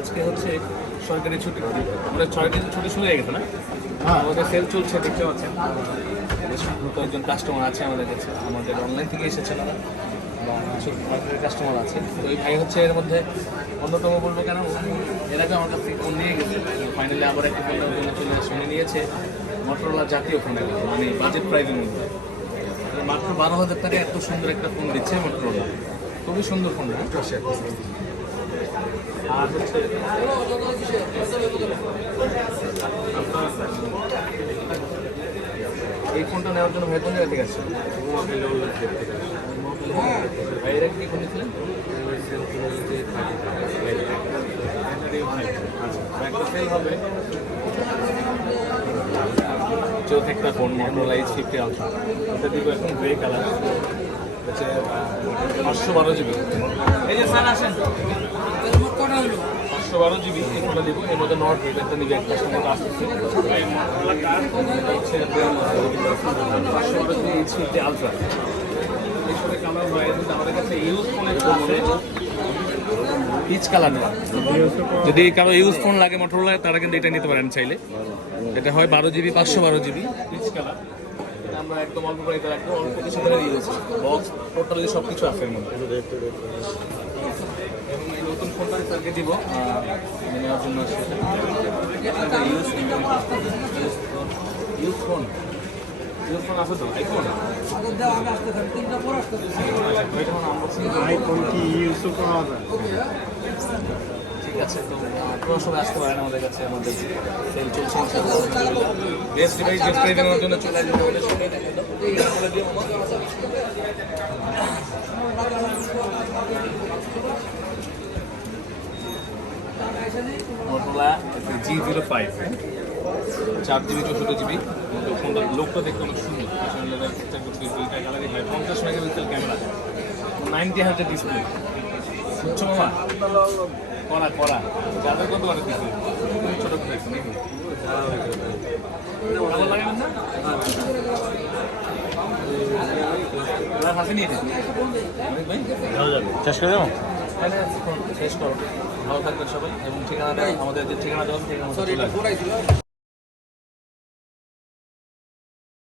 আজকে হচ্ছে সরকারি ছুটি, আমাদের সরকারি ছুটি শুরু হয়ে গেছে না? আমাদের সেল চলছে, দেখতে পাচ্ছেন। বেশ কয়েকজন কাস্টমার আছে আমাদের কাছে, আমাদের অনলাইন থেকে এসেছেন ওরা, বা সরকারি কাস্টমার আছে। তো এই ভাই হচ্ছে এর মধ্যে অন্যতম বলবো কেন, এর আগে আমার কাছ থেকে ফোন নিয়ে গেছে, ফাইনালি আবার একটা ফোনের জন্য চলে আসে। উনি নিয়েছে মোটরোলা জাতীয় ফোন, মানে বাজেট প্রাইসের মধ্যে মাত্র 12,000 টাকা এত সুন্দর একটা ফোন দিচ্ছে মোটরোলা। খুবই সুন্দর ফোন। আর হচ্ছে এই ফোনটা নেওয়ার জন্য ভাই কোন জায়গা থেকে আসছে? ভাইয়েরা কি ফোন নিয়েছিলেন? একটা সেল হবে চৌথ একটা ফোন মোটরোলা H50 আলট্রা, এটা দিব এখন গ্রে কালার, হচ্ছে 512 জিবি। এই যে স্যার আসেন, 512 জিবি এই ফোনটা দিব। এর মধ্যে নট রেটটা নিবে একটা সময় আসতেছে, হচ্ছে 512 জিবি H50 আলট্রা। এই সবে কালার হয় আমাদের কাছে ইউজ ফোনের আছে, পিচ কালার নেওয়া। যদি কারো ইউজ ফোন লাগে মোটরোলা, তারা কিন্তু এটা নিতে পারেন চাইলে। এটা হয় 12 জিবি 512 জিবি পিচ কালার। আমরা একদম অল্প প্রাইসে রাখবো, অল্প কিছু করে ইউজ বক্স টোটালি সব কিছু আছে এর মধ্যে। এবং এই নতুন ফোনটা স্যারকে দিব নেওয়ার জন্য। ইউজ ফোন আছে তো আইফোন, আইফোন কি ইউজ করা যায়? ঠিক আছে। তো আপনারা সবাই আসতে পারেন আমাদের কাছে, আমাদের সেল চলছে। বেস্ট ডিভাইস গিফট করে দেওয়ার জন্য চলে আসবেন আমাদের সাথে। Motorola G05 4 GB 64 GB. ফোনটার লোকটা দেখতে অনেক সুন্দর, কালারই হয়। 50 মেগাপিক্সেল ক্যামেরা, 90 হার্জের ডিসপ্লে। বুঝছো মামা? করা যাদের কত করে দিচ্ছে ছোট করে নাকি ভালো লাগবে না? হাসি নিয়ে শেষ করে দেবো। শেষ করো, ভালো থাকবেন সবাই। এবং ঠিকানাটা আমাদের যে ঠিকানা দেওয়া ঠিকানা